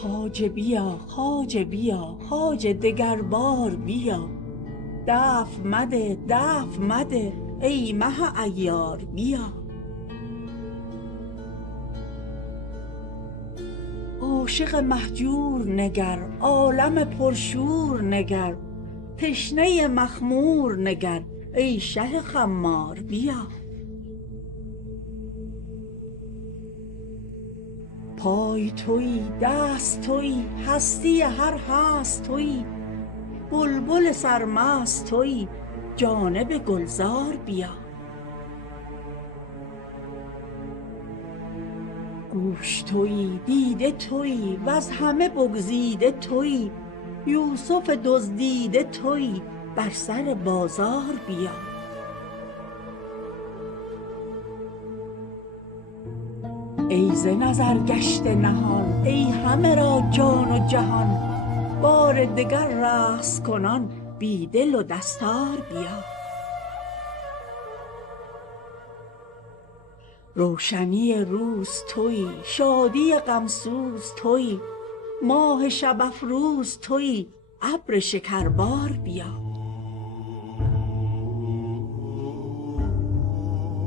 خواجه بیا خواجه بیا خواجه دگر بار بیا، دفع مده دفع مده ای مه عیار بیا. عاشق مهجور نگر، عالم پرشور نگر، تشنه مخمور نگر ای شه خمار بیا. پای تویی دست تویی هستی هر هست تویی، بلبل سرمست تویی جانب گلزار بیا. گوش تویی دیده تویی وز همه بگزیده تویی، یوسف دزدیده تویی بر سر بازار بیا. ای ز نظر گشته نهان ای همه را جان و جهان، بار دگر رقص کنان بی دل و دستار بیا. روشنی روز تویی شادی غم سوز تویی، ماه شب افروز تویی ابر شکربار بیا.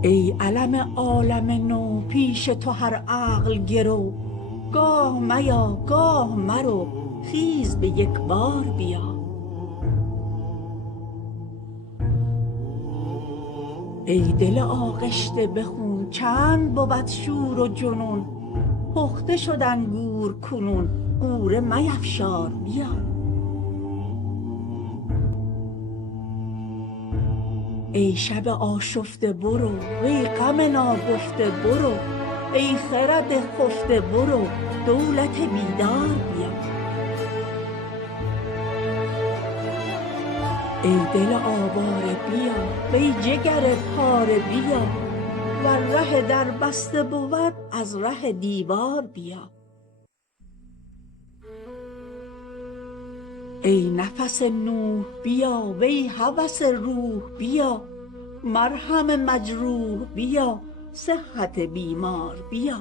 ای علم عالم نو پیش تو هر عقل گرو، گاه میا گاه مرو خیز به یک بار بیا. ای دل آغشته به خون چند بود شور و جنون، پخته شد انگور کنون غوره میفشار بیا. ای شب آشفته برو وی غم ناگفته برو، ای خرد خفته برو دولت بیدار بیا. ای دل آواره بیا وی جگر پاره بیا، ور ره در بسته بود از ره دیوار بیا. ای نفس نوح بیا وی هوس روح بیا، مرهم مجروح بیا صحت بیمار بیا.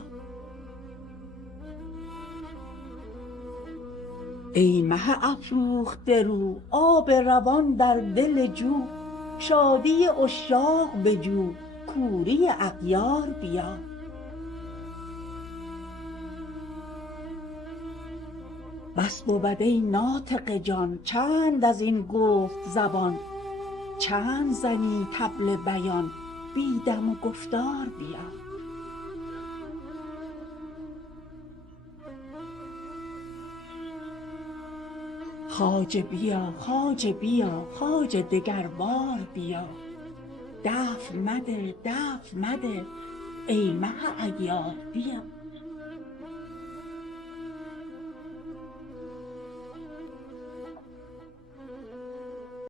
ای مه افروخته رو آب روان در دل جو، شادی عشاق بجو کوری اغیار بیا. بس بود ای ناطق جان چند از این گفت زبان، چند زنی طبل بیان بی دم و گفتار بیا. خواجه بیا خواجه بیا خواجه دگر بار بیا، دفع مده دفع مده ای مه عیار بیا.